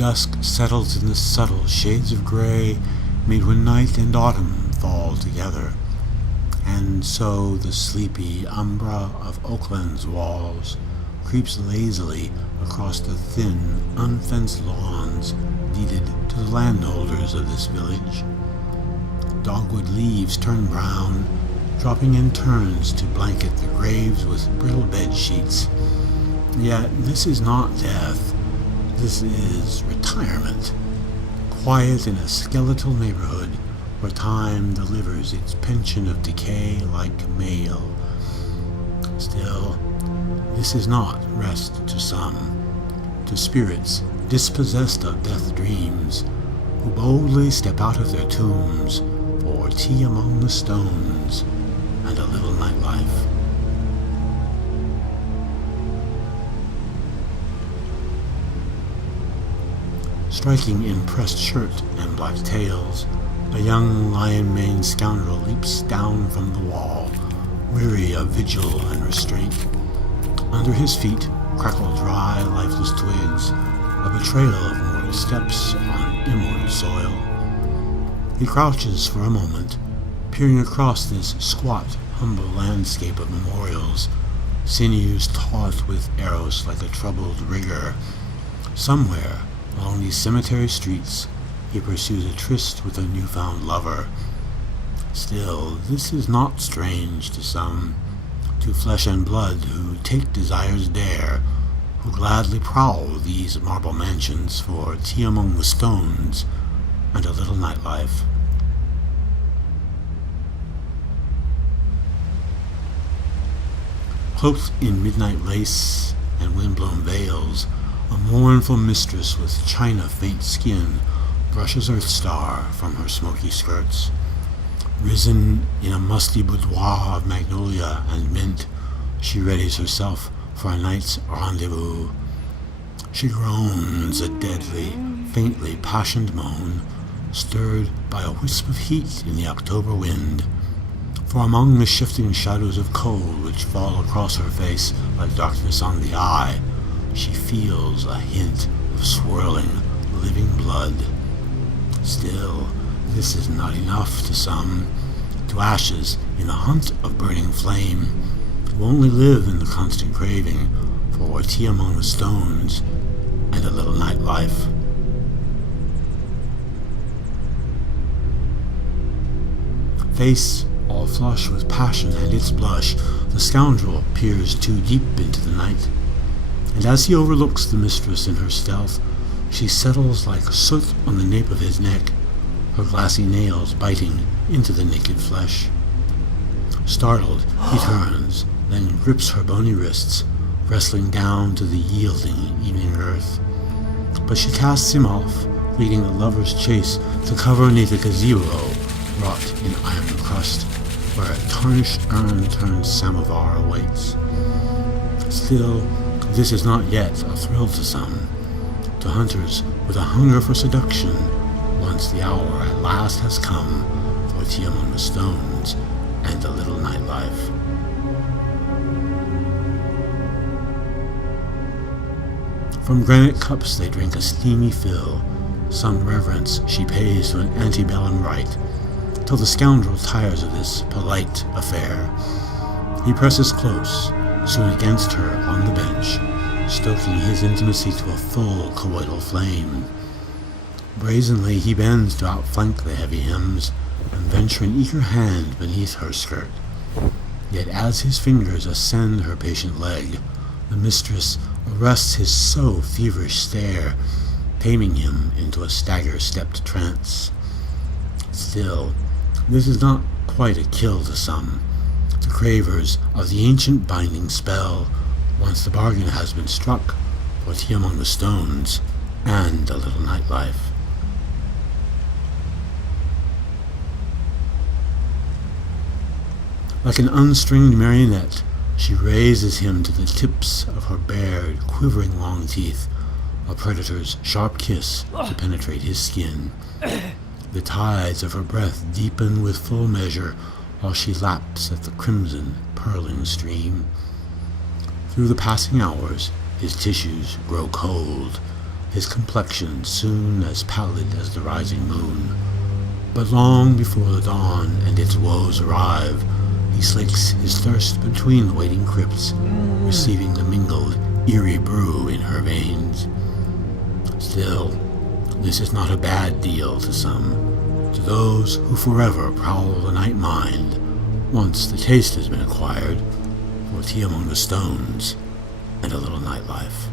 dusk settles in the subtle shades of gray made when night and autumn fall together. And so the sleepy umbra of Oakland's walls creeps lazily across the thin, unfenced lawns deeded to the landholders of this village. Dogwood leaves turn brown, dropping in turns to blanket the graves with brittle bed sheets. Yet this is not death. This is retirement. Quiet in a skeletal neighborhood where time delivers its pension of decay like mail. Still, this is not rest to some. To spirits dispossessed of death dreams, who boldly step out of their tombs for tea among the stones and a little nightlife. Striking in pressed shirt and black tails, a young lion-maned scoundrel leaps down from the wall, weary of vigil and restraint. Under his feet crackle dry, lifeless twigs, a betrayal of mortal steps on immortal soil. He crouches for a moment, peering across this squat, humble landscape of memorials, sinews taut with arrows like a troubled rigger. Somewhere along these cemetery streets, he pursues a tryst with a newfound lover. Still, this is not strange to some, to flesh and blood who take desire's dare, who gladly prowl these marble mansions for tea among the stones and a little nightlife. Cloaked in midnight lace and wind-blown veils, a mournful mistress with china-faint skin brushes Earthstar from her smoky skirts. Risen in a musty boudoir of magnolia and mint, she readies herself for a night's rendezvous. She groans a deadly, faintly passioned moan, stirred by a wisp of heat in the October wind. For among the shifting shadows of cold which fall across her face like darkness on the eye, she feels a hint of swirling, living blood. Still, this is not enough to some. To ashes in the hunt of burning flame, who only live in the constant craving for tea among the stones and a little nightlife. Face all flush with passion and its blush, the scoundrel peers too deep into the night. And as he overlooks the mistress in her stealth, she settles like soot on the nape of his neck, her glassy nails biting into the naked flesh. Startled, he turns, then grips her bony wrists, wrestling down to the yielding evening earth. But she casts him off, leading the lover's chase to cover neath a gazebo wrought in iron crust, where a tarnished urn-turned samovar awaits. Still, this is not yet a thrill to some. To hunters with a hunger for seduction, once the hour at last has come for tea among the stones and a little nightlife. From granite cups they drink a steamy fill. Some reverence she pays to an antebellum rite, till the scoundrel tires of this polite affair. He presses close, soon against her on the bench, stoking his intimacy to a full coital flame. Brazenly he bends to outflank the heavy hems, and venture an eager hand beneath her skirt. Yet as his fingers ascend her patient leg, the mistress arrests his so feverish stare, taming him into a stagger-stepped trance. Still, this is not quite a kill to some. The cravers of the ancient binding spell, once the bargain has been struck for tea among the stones and a little nightlife. Like an unstringed marionette, she raises him to the tips of her bared, quivering long teeth, a predator's sharp kiss to penetrate his skin. The tides of her breath deepen with full measure while she laps at the crimson, purling stream. Through the passing hours, his tissues grow cold, his complexion soon as pallid as the rising moon. But long before the dawn and its woes arrive, he slakes his thirst between the waiting crypts, receiving the mingled, eerie brew in her veins. Still, this is not a bad deal to some, to those who forever prowl the night mind, once the taste has been acquired for tea among the stones and a little nightlife.